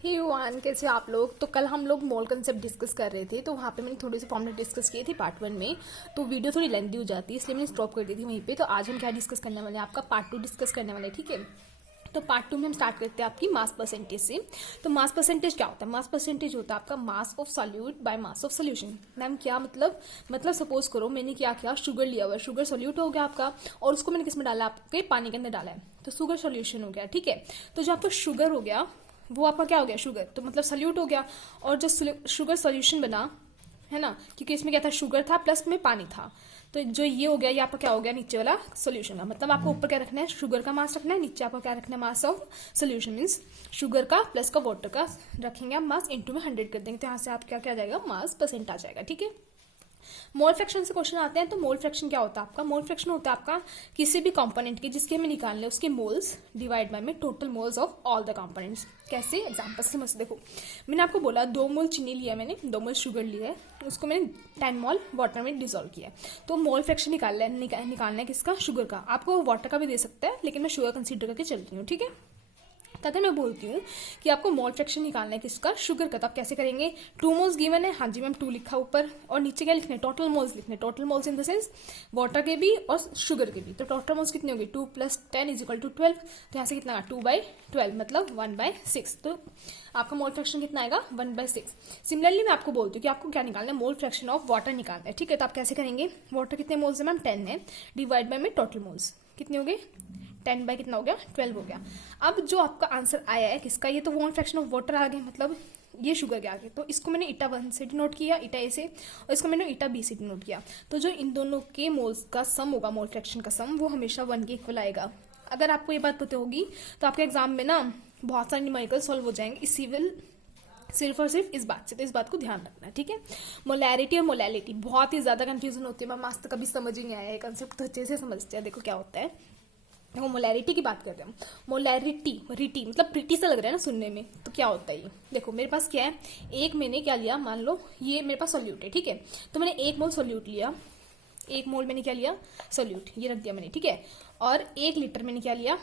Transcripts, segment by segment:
हे युवान, कैसे आप लोग। तो कल हम लोग मोल कंसेप्ट डिस्कस कर रहे थे, तो वहाँ पे मैंने थोड़ी सी फॉर्मूला डिस्कस किए थे पार्ट 1 में। तो वीडियो थोड़ी लेंथी हो जाती है, इसलिए मैंने स्टॉप कर दी थी वहीं पे। तो आज हम क्या डिस्कस करने वाले हैं, आपका पार्ट 2 डिस्कस करने वाले हैं, ठीक है। तो पार्ट 2 में हम स्टार्ट करते हैं आपकी मास परसेंटेज से। तो मास परसेंटेज क्या होता है? मास परसेंटेज होता है आपका mass of solute by mass of solution. Ma'am क्या मतलब सपोज करो मैंने क्या किया, शुगर लिया हुआ है, शुगर सोल्यूट हो गया आपका, और उसको मैंने किस में डाला, आपके पानी के अंदर डाला है, तो शुगर सोल्यूशन हो गया, ठीक है। तो जो आपका शुगर हो गया वो आपका क्या हो गया, शुगर, तो मतलब सल्यूट हो गया। और जो शुगर सॉल्यूशन बना है ना, क्योंकि इसमें क्या था, शुगर था प्लस में पानी था, तो जो ये हो गया, ये आपका क्या हो गया, नीचे वाला सोल्यूशन का। मतलब आपको ऊपर क्या रखना है, शुगर का मास रखना है, नीचे आपको क्या रखना है, mass of solution, means sugar का प्लस का वाटर का रखेंगे आप मास, इंटू में 100 कर देंगे, तो यहाँ से आप क्या आ जाएगा, मास परसेंट आ जाएगा, ठीक है। मोल फ्रैक्शन से क्वेश्चन आते हैं, तो मोल फ्रैक्शन क्या होता है आपका, मोल फ्रैक्शन होता है आपका किसी भी कंपोनेंट के जिसके हमें निकालने उसके मोल्स डिवाइड बाय में total moles of all the components. कैसे, एग्जांपल से समझ, देखो मैंने आपको बोला 2 मोल चीनी लिया, मैंने 2 मोल शुगर लिया है, उसको मैंने 10 मोल वाटर में डिसॉल्व किया है। तो मोल फ्रैक्शन निकालना है किसका, शुगर का। आपको वाटर का भी दे सकता है, लेकिन मैं शुगर कंसीडर करके चल रही हूँ, ठीक है। तो अगर मैं बोलती हूँ कि आपको मोल फ्रैक्शन निकालना है किसका, शुगर का, तो आप कैसे करेंगे, 2 मोल्स गिवन है, हाँ जी मैम 2 लिखा ऊपर, और नीचे क्या लिखने, टोटल मोल्स लिखने, total moles in the sense water के भी और शुगर के भी। तो टोटल मोल्स कितने होंगे, 2 + 10 = 12। तो यहाँ से कितना आएगा, 2/12 मतलब 1/6। तो आपका मोल फ्रैक्शन कितना आएगा, 1/6। सिमिलरली मैं आपको बोलती हूँ कि आपको क्या निकालना है, मोल फ्रैक्शन ऑफ वाटर निकालना है, ठीक है। तो आप कैसे करेंगे, वाटर कितने मोल्स है मैम, 10 है, डिवाइड बाय में टोटल मोल्स कितने हो गए, 10 बाय कितना हो गया, 12 हो गया। अब जो आपका आंसर आया है किसका, ये तो मोल फ्रैक्शन ऑफ वाटर आ गया, मतलब ये शुगर के आगे, तो इसको मैंने ईटा 1 से डिनोट किया, ईटा ए से, और इसको मैंने ईटा बी से डिनोट किया। तो जो इन दोनों के मोल्स का सम होगा, मोल फ्रैक्शन का सम, वो हमेशा 1 के इक्वल आएगा। अगर आपको ये बात पता होगी तो आपके एग्जाम में ना बहुत सारे न्यूमेरिकल सॉल्व हो जाएंगे, इसी विल सिर्फ और सिर्फ इस बात से, तो इस बात को ध्यान रखना, ठीक है। मोलैरिटी और मोलैलिटी बहुत ही ज्यादा कंफ्यूजन होती है, मैं आज तक कभी समझ ही नहीं आया, कंसेप्ट तो अच्छे से समझते हैं। देखो क्या होता है, वो मोलैरिटी की बात करते हैं। मोलैरिटी रिटी मतलब प्रिटी सा लग रहा है ना सुनने में, तो क्या होता है ये, देखो मेरे पास क्या है, एक मैंने क्या लिया, मान लो ये मेरे पास सोल्यूट है, ठीक है। तो मैंने 1 मोल सोल्यूट लिया, 1 मोल मैंने क्या लिया, सोल्यूट, ये रख दिया मैंने, ठीक है। और 1 लीटर मैंने क्या लिया,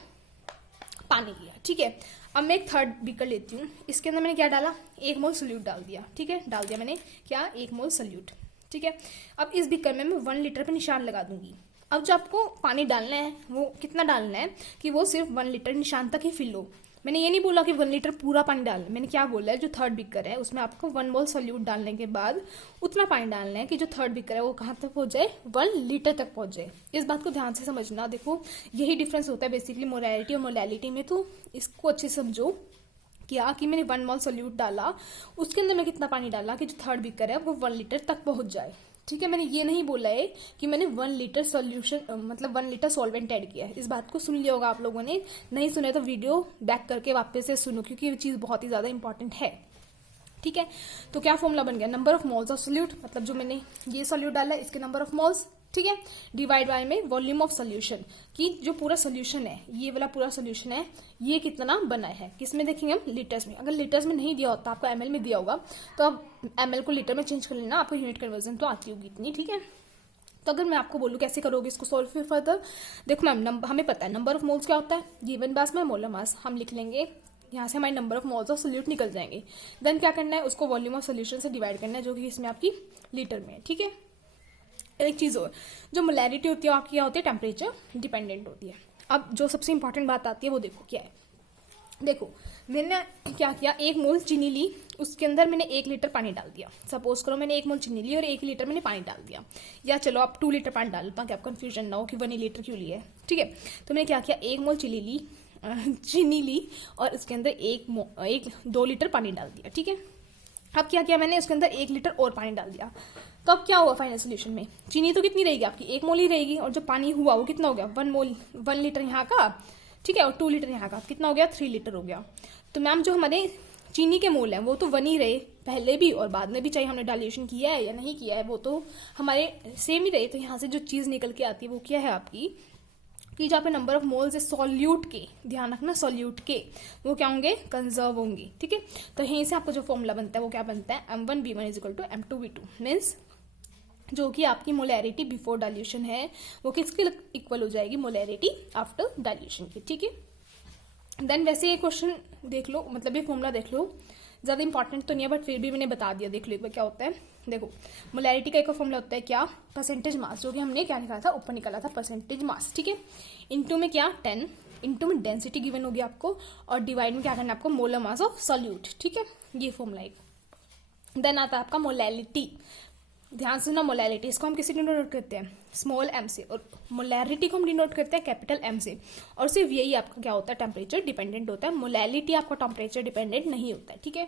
पानी लिया, ठीक है। अब मैं एक थर्ड बीकर लेती हूँ, इसके अंदर मैंने क्या डाला, 1 मोल सोल्यूट डाल दिया, ठीक है, डाल दिया मैंने क्या, 1 मोल सोल्यूट, ठीक है। अब इस बीकर में मैं 1 लीटर पे निशान लगा दूंगी। अब जो आपको पानी डालना है वो कितना डालना है कि वो सिर्फ 1 लीटर निशान तक ही फिल हो। मैंने ये नहीं बोला कि 1 लीटर पूरा पानी डालना है, मैंने क्या बोला है, जो थर्ड बीकर है उसमें आपको 1 मोल सोल्यूट डालने के बाद उतना पानी डालना है कि जो थर्ड बीकर है वो कहाँ तक पहुंच जाए, 1 लीटर तक पहुंच जाए। इस बात को ध्यान से समझना, देखो यही डिफरेंस होता है बेसिकली मोलैरिटी और मोलैलिटी में। तो इसको अच्छे से समझो, क्या कि मैंने 1 मोल सोल्यूट डाला, उसके अंदर मैं कितना पानी डाला कि जो थर्ड बीकर है वो 1 लीटर तक पहुंच जाए, ठीक है। मैंने ये नहीं बोला है कि मैंने 1 लीटर सोल्यूशन मतलब 1 लीटर सॉल्वेंट ऐड किया है। इस बात को सुन लिया होगा आप लोगों ने, नहीं सुना तो वीडियो बैक करके वापस से सुनो, क्योंकि ये चीज़ बहुत ही ज़्यादा इंपॉर्टेंट है, ठीक है। तो क्या फॉर्मूला बन गया, number of moles of solute, मतलब जो मैंने ये सोल्यूट डाला है इसके नंबर ऑफ मोल्स, ठीक है, डिवाइड बाय में वॉल्यूम ऑफ सोल्यूशन, कि जो पूरा सोल्यूशन है, ये वाला पूरा सोल्यूशन है, ये कितना बना है, किसमें देखेंगे हम, लीटर्स में। अगर लीटर्स में नहीं दिया होता, आपको एमएल में दिया होगा, तो आप एमएल को लीटर में चेंज कर लेना, आपको यूनिट कन्वर्जन तो आती होगी इतनी, ठीक है। तो अगर मैं आपको बोलूँ कैसे करोगे इसको सॉल्व फर्दर, देखो मैम हमें पता है नंबर ऑफ मोल्स क्या होता है, गिवन मास में मोलर मास, हम लिख लेंगे, यहाँ से हमारे number of moles of solute निकल जाएंगे। देन क्या करना है, उसको वॉल्यूम ऑफ सोल्यूशन से डिवाइड करना है, जो कि इसमें आपकी लीटर में है, ठीक है। एक चीज़ और, जो मोलैरिटी होती है आपकी क्या होती है, टेम्परेचर डिपेंडेंट होती है। अब जो सबसे इंपॉर्टेंट बात आती है वो देखो क्या है, देखो मैंने क्या किया, 1 मोल चीनी ली, उसके अंदर मैंने 1 लीटर पानी डाल दिया। सपोज करो मैंने 1 मोल चीनी ली और 1 लीटर मैंने पानी डाल दिया, या चलो आप 2 लीटर पानी डाल, ताकि आप कंफ्यूजन ना हो कि 1 लीटर क्यों लिया है, ठीक है। तो मैंने क्या किया, 1 मोल चीनी ली और उसके अंदर 2 लीटर पानी डाल दिया, ठीक है। अब क्या किया मैंने, उसके अंदर 1 लीटर और पानी डाल दिया, तो अब क्या हुआ फाइनल सोल्यूशन में, चीनी तो कितनी रहेगी आपकी, 1 मोल ही रहेगी, और जो पानी हुआ वो कितना हो गया, 1 मोल, 1 लीटर यहाँ का, ठीक है, और 2 लीटर यहाँ का, कितना हो गया, 3 लीटर हो गया। तो मैम जो हमारे चीनी के मोल हैं वो तो 1 ही रहे, पहले भी और बाद में भी, चाहे हमने डाइल्यूशन किया है या नहीं किया है, वो तो हमारे सेम ही रहे। तो यहाँ से जो चीज़ निकल के आती है वो क्या है आपकी, कि जहाँ पे नंबर ऑफ मोल्स है सॉल्यूट के, ध्यान रखना सॉल्यूट के, वो क्या होंगे, कंजर्व होंगे, ठीक है। तो यहीं से आपको जो फॉर्मूला बनता है वो क्या बनता है, M1V1 = M2V2, मीन्स जो कि आपकी मोलैरिटी बिफोर डाइल्यूशन है वो किसके इक्वल हो जाएगी, मोलैरिटी आफ्टर डाइल्यूशन की, ठीक है। देन वैसे ये क्वेश्चन देख लो, मतलब ये फॉर्मूला देख लो, ज़्यादा इंपॉर्टेंट तो नहीं है बट फिर भी मैंने बता दिया, देख लो एक बार क्या होता है। देखो मोलैरिटी का एक फॉर्मूला होता है क्या, परसेंटेज मास, जो कि हमने क्या निकाला था, ऊपर निकाला था परसेंटेज मास, ठीक है। इनटू में क्या 10, इनटू में डेंसिटी गिवन होगी आपको, और डिवाइड में क्या करना है आपको, मोलर मास ऑफ सॉल्यूट, ठीक है। ये फॉर्मूला एक। देन आता है आपका मोलैलिटी। ध्यान से ना, मोलैलिटी इसको हम किसी डिनोट करते हैं स्मॉल m से, और मोलैरिटी को हम डिनोट करते हैं कैपिटल M से। और सिर्फ यही आपका क्या होता है, टेम्परेचर डिपेंडेंट होता है, मोलैलिटी आपका टेम्परेचर डिपेंडेंट नहीं होता है, ठीक है।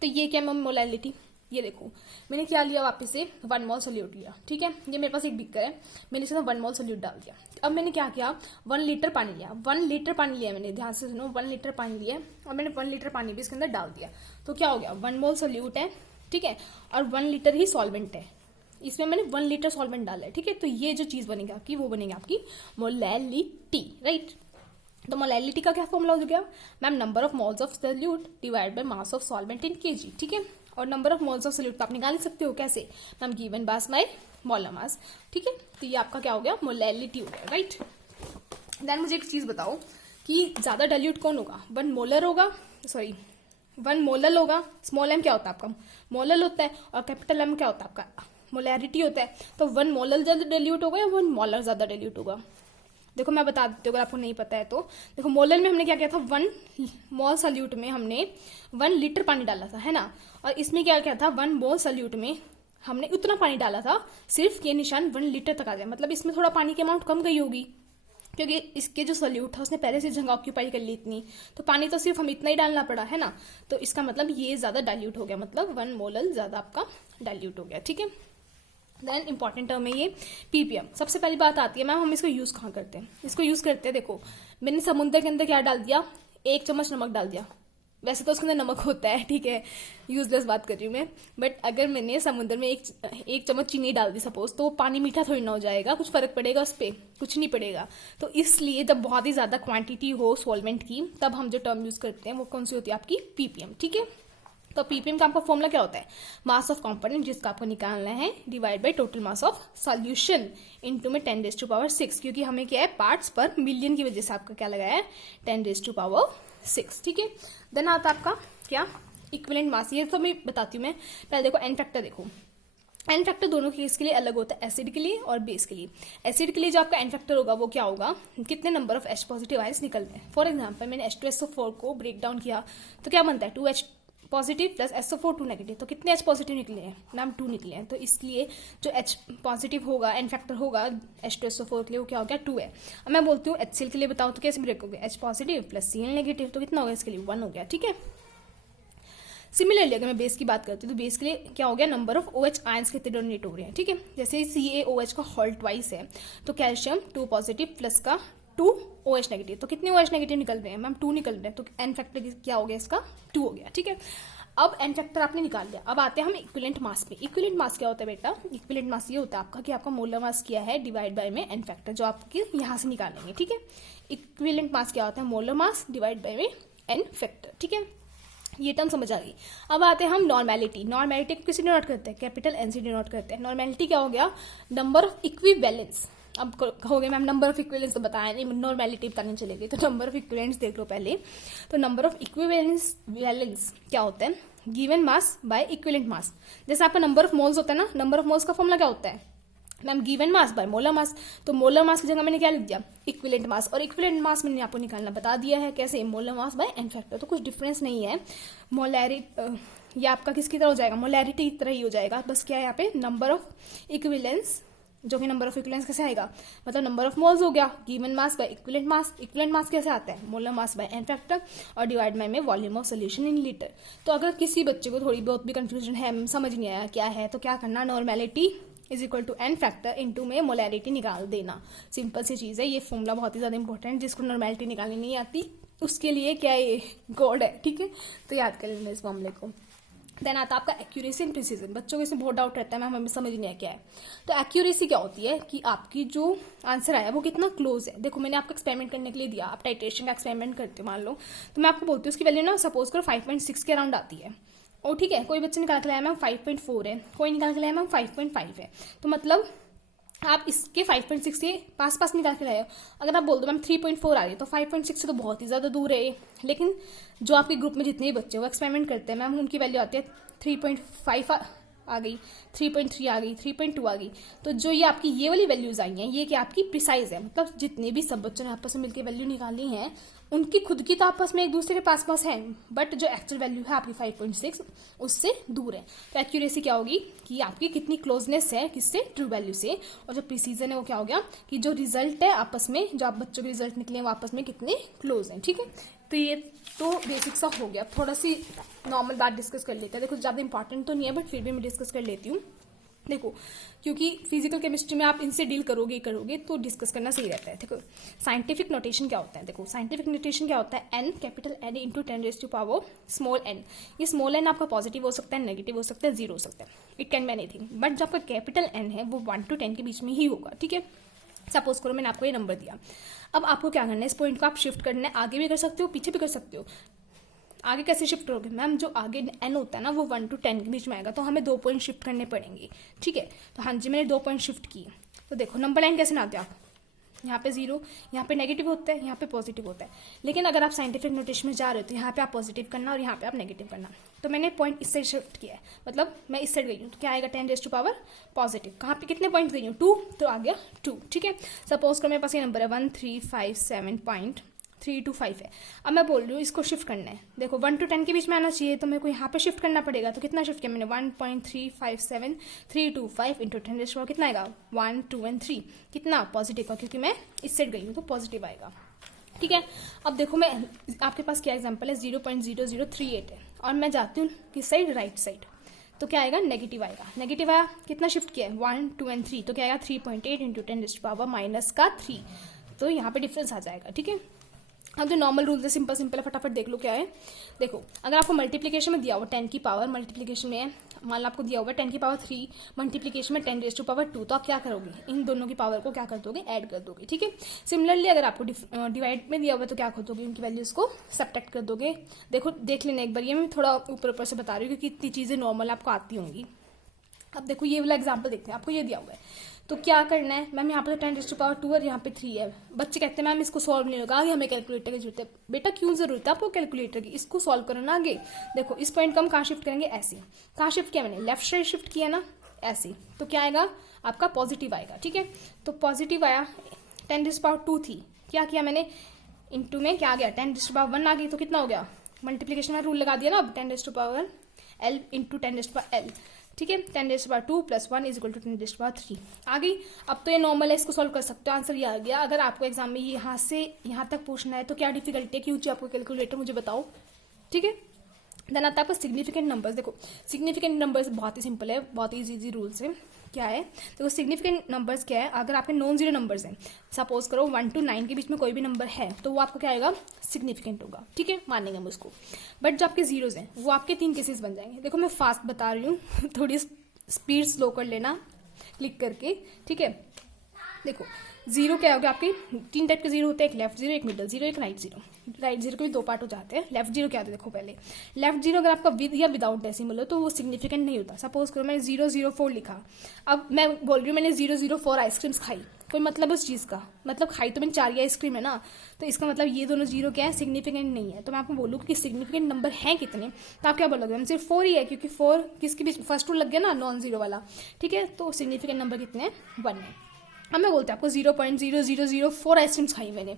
तो ये क्या मैम मोलैलिटी, ये देखो मैंने क्या लिया, वापस से 1 मोल सोल्यूट लिया, ठीक है। ये मेरे पास एक बीकर है, मैंने इसमें 1 मोल सोल्यूट डाल दिया। अब मैंने क्या किया, 1 लीटर पानी लिया, 1 लीटर पानी लिया मैंने, ध्यान से सुनो, 1 लीटर पानी लिया और मैंने 1 लीटर पानी भी इसके अंदर डाल दिया। तो क्या हो गया, 1 मोल सोल्यूट है, ठीक है, और 1 लीटर ही सॉल्वेंट है, इसमें मैंने 1 लीटर सॉल्वेंट डाला है, ठीक है। तो ये जो चीज़ बनेगी आपकी, वो बनेगी आपकी मोलैलिटी, राइट। तो मोलैलिटी का क्या फॉर्मूला हो गया ma'am, number of moles of solute divide by mass of solvent in KG, ठीक है। और number of moles of solute आप निकाल सकते हो कैसे ma'am, given mass by molar mass, ठीक है। तो ये आपका क्या हो गया, मोलैलिटी हो गया, राइट। देन मुझे एक चीज़ बताओ कि ज़्यादा डाइल्यूट कौन होगा, 1 मोलर होगा, सॉरी 1 मोलल होगा, स्मॉल m क्या होता है आपका, मोलल होता है, और कैपिटल M क्या होता है आपका, मोलैरिटी होता है। तो 1 मोलल ज़्यादा डाइल्यूट होगा या 1 मोलर ज़्यादा डाइल्यूट होगा, देखो मैं बता देती हूँ अगर आपको नहीं पता है तो। देखो मोलर में हमने क्या किया था, 1 मोल सॉल्यूट में हमने 1 लीटर पानी डाला था, है ना। और इसमें क्या किया था, 1 मोल सॉल्यूट में हमने उतना पानी डाला था, सिर्फ ये निशान 1 लीटर तक आ जाए, मतलब इसमें थोड़ा पानी की अमाउंट कम गई होगी, क्योंकि इसके जो सॉल्यूट था उसने पहले से जगह ऑक्यूपाई कर ली इतनी, तो पानी तो सिर्फ हम इतना ही डालना पड़ा, है ना। तो इसका मतलब ये ज़्यादा डाइल्यूट हो गया, मतलब 1 मोलल ज़्यादा आपका डाइल्यूट हो गया, ठीक है। देन इंपॉर्टेंट टर्म है ये पीपीएम। सबसे पहली बात आती है मैम, हम इसको यूज़ कहाँ करते हैं, इसको यूज़ करते हैं, देखो मैंने समुद्र के अंदर क्या डाल दिया, 1 चम्मच नमक डाल दिया, वैसे तो उसके अंदर नमक होता है, ठीक है, यूजलेस बात कर रही हूँ मैं, बट अगर मैंने समुद्र में एक चम्मच चीनी डाल दी सपोज, तो वो पानी मीठा थोड़ी ना हो जाएगा, कुछ फर्क पड़ेगा उस पर, कुछ नहीं पड़ेगा। तो इसलिए जब बहुत ही ज़्यादा क्वांटिटी हो सॉल्वेंट की, तब हम जो टर्म यूज़ करते हैं वो कौन सी होती है आपकी, पीपीएम, ठीक है। तो पीपीएम का आपका फॉर्मूला क्या होता है, मास ऑफ कंपोनेंट जिसका आपको निकालना है, divide by total mass of solution into में 10⁻⁶, क्योंकि हमें क्या है पार्ट्स पर मिलियन की वजह से आपका क्या लगाया है 10⁻⁶, ठीक है। देन आता आपका क्या, इक्विवेलेंट मास, ये तो मैं बताती हूँ मैं, पहले देखो एन फैक्टर, देखो एन फैक्टर दोनों केस के लिए अलग होता है, एसिड के लिए और बेस के लिए। एसिड के लिए जो आपका एन फैक्टर होगा वो क्या होगा, कितने number of H positive ions निकलते हैं। फॉर एग्जांपल मैंने H2SO4 को ब्रेक डाउन किया तो क्या बनता है 2H positive plus SO4 2 negative, तो कितने H पॉजिटिव निकले हैं मैम 2 निकले हैं। तो इसलिए जो H पॉजिटिव होगा एन फैक्टर होगा H2SO4 के लिए वो क्या हो गया 2 है। अब मैं बोलती हूँ HCl के लिए बताऊँ तो कैसे ब्रेक हो गया, H positive plus Cl negative, तो कितना हो गया इसके लिए 1 हो गया, ठीक है। सिमिलरली अगर मैं बेस की बात करती हूँ तो बेस के लिए क्या हो गया, नंबर ऑफ OH आयंस कितने डोनेट हो रहे हैं, ठीक है। जैसे CaOH का हॉल ट्वाइस है, तो कैल्शियम 2 पॉजिटिव प्लस का 2 OH नेगेटिव, तो कितने OH नेगेटिव निकल रहे हैं मैम 2 निकल रहे हैं, तो एन फैक्टर क्या हो गया इसका 2 हो गया, ठीक है। अब एन फैक्टर आपने निकाल लिया, अब आते हैं हम इक्विवेलेंट मास पे। इक्विवेलेंट मास क्या होता है बेटा, इक्विवेलेंट मास ये होता है आपका कि आपका मोलर मास किया है डिवाइड बाय में एन फैक्टर, जो आपके यहाँ से निकालेंगे, ठीक है। इक्विवेलेंट मास क्या होता है, मोलर मास डिवाइड बाय में एन फैक्टर, ठीक है। ये टर्म समझ आ गई। अब आते हैं हम नॉर्मेलिटी। नॉर्मेलिटी को किसी डिनोट करते हैं, कैपिटल एन से डिनोट करते हैं। नॉर्मेलिटी क्या हो गया, नंबर ऑफ इक्विवेलेंस। अब कहोगे मैम नंबर ऑफ इक्विवेलेंस तो बताया नहीं, नॉर्मेलिटी बतानी चलेगी, तो नंबर ऑफ इक्विवेलेंस देख लो पहले। तो नंबर ऑफ इक्विवेलेंस क्या होता है, गिवन मास बाय इक्विवेलेंट मास। जैसे आपका नंबर ऑफ मोल्स होता है ना, नंबर ऑफ मोल्स का फॉर्मूला क्या होता है ma'am, given mass by molar mass. तो मोलर मास की जगह मैंने क्या लिख दिया इक्विवेलेंट मास, और इक्विवेलेंट मास मैंने आपको निकालना बता दिया है कैसे, molar mass by N factor. तो कुछ डिफरेंस नहीं है, मोलैरिटी ये आपका किसकी तरह हो जाएगा, मोलैरिटी की तरह ही हो जाएगा, बस क्या है यहाँ पे नंबर ऑफ इक्विवेलेंस, जो कि नंबर ऑफ इक्विवेलेंस कैसे आएगा, मतलब नंबर ऑफ मोल्स हो गया, given mass by equivalent mass. Equivalent mass कैसे आता है, molar mass by N factor और डिवाइड बाय में volume of solution in litre. तो अगर किसी बच्चे को थोड़ी बहुत भी कंफ्यूजन है, समझ नहीं आया क्या है, तो क्या करना, normality is equal to N factor into में मोलैरिटी निकाल देना। सिंपल सी चीज़ है, ये फॉर्मूला बहुत ही ज़्यादा इंपॉर्टेंट, जिसको नॉर्मेलिटी निकालनी नहीं आती उसके लिए क्या ये गॉड है, ठीक है। तो याद कर लेना इस फॉर्मूले को। देन आता आपका एक्यूरेसी एंड प्रिसीजन। बच्चों को इसमें बहुत डाउट रहता है मैम हमें समझ नहीं आया क्या है। तो एक्यूरेसी क्या होती है कि आपकी जो आंसर आया वो कितना क्लोज है। देखो मैंने आपको एक्सपेरिमेंट करने के लिए दिया, आप टाइट्रेशन का एक्सपेरिमेंट करते हो मान लो, तो मैं आपको बोलती हूँ उसकी वैल्यू ना सपोज करो 5.6 के अराउंड आती है, और ठीक है कोई बच्चे निकाल के लाया मैम 5.4 है, कोई निकाल के लाया मैम 5.5 है, तो मतलब आप इसके 5.6 के पास पास निकाल के लाए हो। अगर आप बोल दो मैम 3.4 आ रही है तो 5.6 से तो बहुत ही ज़्यादा दूर है। लेकिन जो आपके ग्रुप में जितने भी बच्चे वो एक्सपेरिमेंट करते हैं मैम, उनकी वैल्यू आती है 3.5 आ गई, 3.3 आ गई, 3.2 आ गई। तो जो ये आपकी ये वाली वैल्यूज आई हैं, ये कि आपकी प्रिसाइज है, मतलब जितने भी सब बच्चों ने आपस में मिलकर वैल्यू निकाली है उनकी खुद की तो आपस में एक दूसरे के पास पास है, बट जो एक्चुअल वैल्यू है आपकी 5.6 उससे दूर है। तो एक्यूरेसी क्या होगी कि आपकी कितनी क्लोजनेस है किससे, ट्रू वैल्यू से। और जो प्रिसीजन है वो क्या हो गया कि जो रिजल्ट है आपस में, जो आप बच्चों के रिजल्ट निकले वो आपस में कितने क्लोज हैं। ठीक है, तो ये तो बेसिक सा हो गया। थोड़ा सी नॉर्मल बात डिस्कस कर लेते हैं। देखो ज़्यादा इंपॉर्टेंट तो नहीं है बट फिर भी मैं डिस्कस कर लेती हूँ। देखो क्योंकि फिजिकल केमिस्ट्री में आप इनसे डील करोगे तो डिस्कस करना सही रहता है। देखो साइंटिफिक नोटेशन क्या होता है, देखो साइंटिफिक नोटेशन क्या होता है, N capital N into 10⁻⁴ small N. ये स्मॉल एन आपका पॉजिटिव हो सकता है, नेगेटिव हो सकता है, जीरो हो सकता है, it can be anything. But जो आपका कैपिटल एन है वो 1 to 10 के बीच में ही होगा। ठीक है, सपोज करो मैंने आपको ये नंबर दिया, अब आपको क्या करना है, इस पॉइंट को आप शिफ्ट करना है, आगे भी कर सकते हो पीछे भी कर सकते हो। आगे कैसे शिफ्ट करोगे मैम, जो आगे एन होता है ना वो 1 to 10 के बीच में आएगा, तो हमें 2 पॉइंट शिफ्ट करने पड़ेंगे। ठीक है, तो हाँ जी मैंने 2 पॉइंट शिफ्ट किए। तो देखो नंबर लाइन कैसे बनाते हो आप, यहाँ पे 0, यहाँ पे नेगेटिव होता है, यहाँ पे पॉजिटिव होता है। लेकिन अगर आप साइंटिफिक नोटेशन में जा रहे हो तो यहाँ पे आप पॉजिटिव करना और यहाँ पे आप नेगेटिव करना। तो मैंने पॉइंट इस साइड शिफ्ट किया है, मतलब मैं इस साइड गई हूँ, तो क्या आएगा 10⁻⁴ पॉजिटिव। कहाँ पे कितने पॉइंट गई हूँ, 2, तो आ गया 2। ठीक है, सपोज करो मेरे पास ये नंबर है 1357.325 है। अब मैं बोल रही हूँ इसको शिफ्ट करना है, देखो 1 to 10 के बीच में आना चाहिए, तो मेरे को यहाँ पे शिफ्ट करना पड़ेगा। तो कितना शिफ्ट किया मैंने, 1.357325 इंटू 10⁻⁴ कितना आएगा, 1, 2 और 3, कितना पॉजिटिव का, क्योंकि मैं इस साइड गई हूँ तो पॉजिटिव आएगा। ठीक है, अब देखो मैं आपके पास क्या एग्जाम्पल है, 0.0038 है और मैं जाती हूँ किस साइड, राइट साइड, तो क्या आएगा, नेगेटिव आएगा। नेगेटिव आया, कितना शिफ्ट किया है, 1, 2 और 3, तो क्या आएगा 3.8 इंटू 10⁻⁻3, तो यहाँ पे डिफरेंस आ जाएगा। ठीक है, अब जो नॉर्मल रूल है सिंपल है, फटाफट देख लो क्या है। देखो अगर आपको मल्टीप्लिकेशन में दिया हुआ 10 की पावर मल्टीप्लिकेशन में है, मान लो आपको दिया हुआ 10 की पावर 3 मल्टीप्लिकेशन में 10⁻², तो आप क्या करोगे, इन दोनों की पावर को क्या कर दोगे, ऐड कर दोगे। ठीक है, सिमिलरली अगर आपको डिवाइड में दिया हुआ तो क्या कर दोगे, उनकी वैल्यूज को सब्ट्रैक्ट कर दोगे। देखो देख लेना एक बार, ये मैं थोड़ा ऊपर से बता रही हूँ क्योंकि इतनी चीज़ें नॉर्मल आपको आती होंगी। अब देखो ये वाला एग्जाम्पल देखते हैं, आपको ये दिया हुआ है तो क्या करना है मैम, यहाँ पे तो 10⁻² और यहाँ पे 3 है। बच्चे कहते हैं मैम इसको सॉल्व नहीं होगा, आगे हमें कैलकुलेटर की जरूरत है। बेटा क्यों जरूरत है आपको कैलकुलेटर की, इसको सॉल्व करो ना आगे। देखो इस पॉइंट को हम कहाँ शिफ्ट करेंगे, ऐसे। कहाँ शिफ्ट किया मैंने, लेफ्ट साइड शिफ्ट किया ना, ऐसे, तो क्या आएगा आपका पॉजिटिव आएगा। ठीक है, तो पॉजिटिव आया, 10⁻² थी, क्या किया मैंने, इंटू में क्या आ गया, 10⁻1 आ गई, तो कितना हो गया, मल्टीप्लीकेशन में रूल लगा दिया ना, अब 10⁻L इंटू 10⁻L। ठीक है, 10⁻² + 1 = 10⁻3 आ गई। अब तो ये नॉर्मल है, इसको सॉल्व कर सकते हो, आंसर ये आ गया। अगर आपको एग्जाम में यहाँ से यहाँ तक पूछना है तो क्या डिफिकल्टी है, क्यों चाहिए आपको कैलकुलेटर, मुझे बताओ। ठीक है, देन आता है आपका सिग्निफिकेंट नंबर्स। देखो सिग्निफिकेंट नंबर्स बहुत ही सिंपल है, बहुत ही इजी रूल्स है। क्या है, देखो सिग्निफिकेंट नंबर्स क्या है, अगर आपके नॉन जीरो नंबर्स हैं, सपोज करो 1 to 9 के बीच में कोई भी नंबर है तो वो आपका क्या आएगा, सिग्निफिकेंट होगा। ठीक है, मानेंगे हम उसको। बट जो आपके जीरोज हैं वो आपके 3 केसेस बन जाएंगे। देखो मैं फास्ट बता रही हूँ थोड़ी स्पीड स्लो कर लेना क्लिक करके। ठीक है, देखो जीरो क्या होगा, आपके 3 टाइप के जीरो होते हैं, एक लेफ्ट जीरो, एक मिडल जीरो, एक राइट जीरो। राइट जीरो के भी 2 पार्ट हो जाते हैं। लेफ्ट जीरो क्या होता है, देखो पहले लेफ्ट जीरो अगर आपका विद या विदाउट डेसिमल हो तो वो सिग्निफिकेंट नहीं होता। सपोज करो मैंने 004 लिखा, अब मैं बोल रही हूँ मैंने 004 आइसक्रीम्स खाई, कोई मतलब उस चीज़ का, मतलब खाई तो मैंने 4 ही आइसक्रीम है ना, तो इसका मतलब ये दोनों जीरो क्या है, सिग्निफिकेंट नहीं है। तो मैं आपको बोलूँ कि सिग्निफिकेंट नंबर हैं कितने, तो आप क्या बोलोगे, हम सिर्फ 4 ही है, क्योंकि 4 किसके बीच, फर्स्ट रूल लग गया ना, नॉन जीरो वाला। ठीक है, तो सिग्निफिकेंट नंबर कितने हैं, 1 है। अब मैं बोलते हैं आपको 0.0004 आइसक्रीम्स खाई मैंने,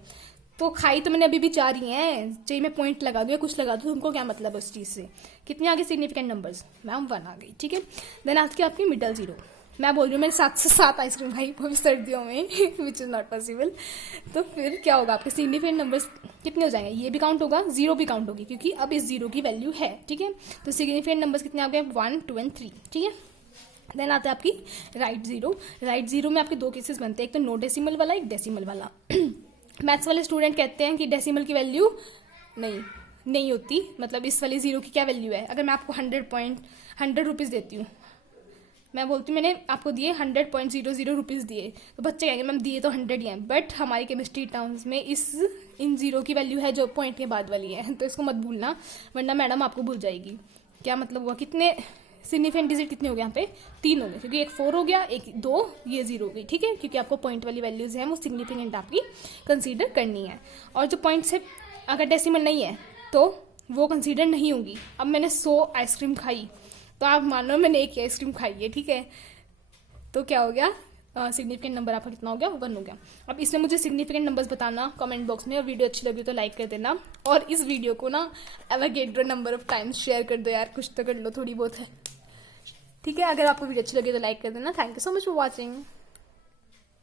तो खाई तो मैंने अभी भी 4 ही हैं, चाहिए मैं पॉइंट लगा दूँ या कुछ लगा दूँ, तुमको क्या मतलब है उस चीज़ से। कितने आगे सिग्निफिकेंट नंबर्स, मैम 1 आ गई। ठीक है, देन आज की आपकी मिडल जीरो, मैं बोल रही हूँ मैंने 7 से 7 आइसक्रीम खाई वो भी सर्दियों में विच इज़ नॉट पॉसिबल। तो फिर क्या होगा, आपके सिग्निफिकेंट नंबर्स कितने हो जाएंगे, ये भी काउंट होगा, जीरो भी काउंट होगी, क्योंकि अब इस जीरो की वैल्यू है। ठीक है, तो सिग्निफिकेंट नंबर्स कितने आ गए, 1, 2 और 3। ठीक है, देन आता है आपकी राइट जीरो। राइट जीरो में आपके 2 केसेस बनते हैं, एक तो नो डेसिमल वाला, एक डेसिमल वाला। मैथ्स वाले स्टूडेंट कहते हैं कि डेसिमल की वैल्यू नहीं होती, मतलब इस वाली जीरो की क्या वैल्यू है। अगर मैं आपको 100 रुपीज़ देती हूँ, मैं बोलती हूँ मैंने आपको दिए 100.00 रुपीज़ दिए, तो बच्चे कहेंगे मैम दिए तो 100 ही हैं, बट हमारी केमिस्ट्री टर्म्स में इन जीरो की वैल्यू है जो पॉइंट के बाद वाली है, तो इसको मत भूलना वरना मैडम आपको भूल जाएगी। क्या मतलब हुआ, कितने सिग्निफिकेंट डिजिट कितने हो गए यहाँ पे 3 हो गए, क्योंकि एक 4 हो गया, एक 2, ये 0 हो गई, ठीक है, क्योंकि आपको पॉइंट वाली वैल्यूज हैं वो सिग्निफिकेंट आपकी कंसीडर करनी है। और जो पॉइंट से अगर डेसिमल नहीं है तो वो कंसीडर नहीं होगी। अब मैंने 100 आइसक्रीम खाई, तो आप मान लो मैंने एक ही आइसक्रीम खाई है, ठीक है, तो क्या हो गया, सिग्निफिकेंट नंबर आपका कितना हो गया, 1 हो गया। अब इसमें मुझे सिग्निफिकेंट नंबर्स बताना कमेंट बॉक्स में, और वीडियो अच्छी लगी तो लाइक कर देना, और इस वीडियो को ना Avogadro number of times share कर दो यार, कुछ तो कर लो, थोड़ी बहुत है, ठीक है। अगर आपको वीडियो अच्छी लगी तो लाइक कर देना। Thank you so much for watching.